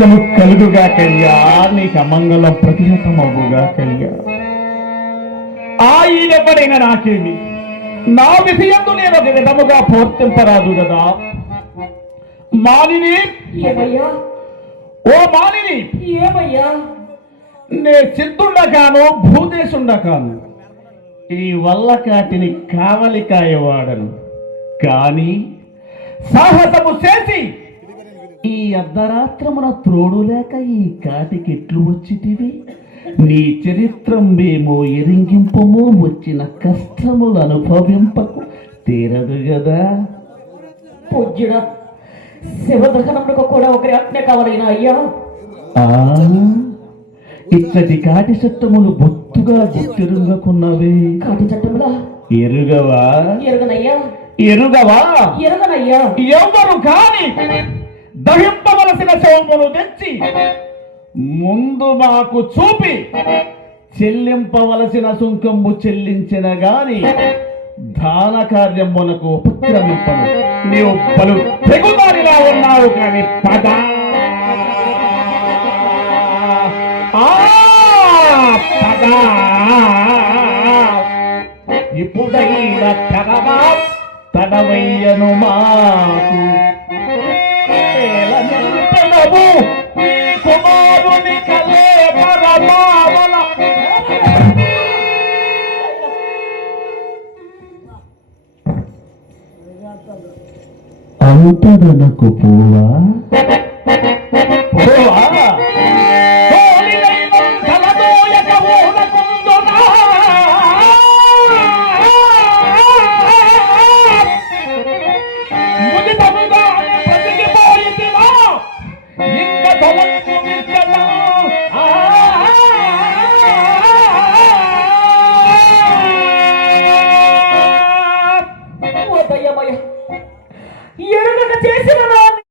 శుభాశుభములు కలుగుగా కయ్యా, నీకు అమంగళం ప్రతిహతమవుగా కయ్యా. ఈడెప్పుడైనా నాకేమి, నా విషయంలో నేను ఒక విధముగా పూర్తింపరాదు కదా. మాలిని, ఏమయ్యా? ఓ మాలిని, ఏమయ్యా? నే సిద్ధుండగాను భూదేశుండగాను ఈ వల్లకాటిని కావలి కాయవాడను. కాని సాహసము చేసి ఈ అర్ధరాత్రమున త్రోడు లేక ఈ కాటికెట్లు వచ్చితివి. నీ చరిత్రం మేము ఎరింగింపము, వచ్చిన కష్టములు అనుభవింపకు తీరదు కదా. పూజ్యుడ, శివదహనమునకు కూడా ఒకరి ఆజ్ఞ కావాలైనా అయ్యా. ఇచ్చటి కాటి చట్టములు బొత్తుగా గుర్తిరుంగకున్నవే. కాటి చట్టములా? ఎరుగవా? ఎరుగనయ్యా. ఎరుగవా? ఎరుగనయ్యా. ఎవరు కాని దహింపవలసిన శవమును తెచ్చి ముందు మాకు చూపి చెల్లింపవలసిన సుంకము చెల్లించిన గాని దాన కార్యమునకు ఉపక్రమింపను. నీవు పలు తెగుదానిలా ఉన్నావు కానీ పద పద. ఇప్పుడైనా తడవయ్యను మాకు కుమారుని కలే పరమావల. అవుతదనకు పోవా ఇంకా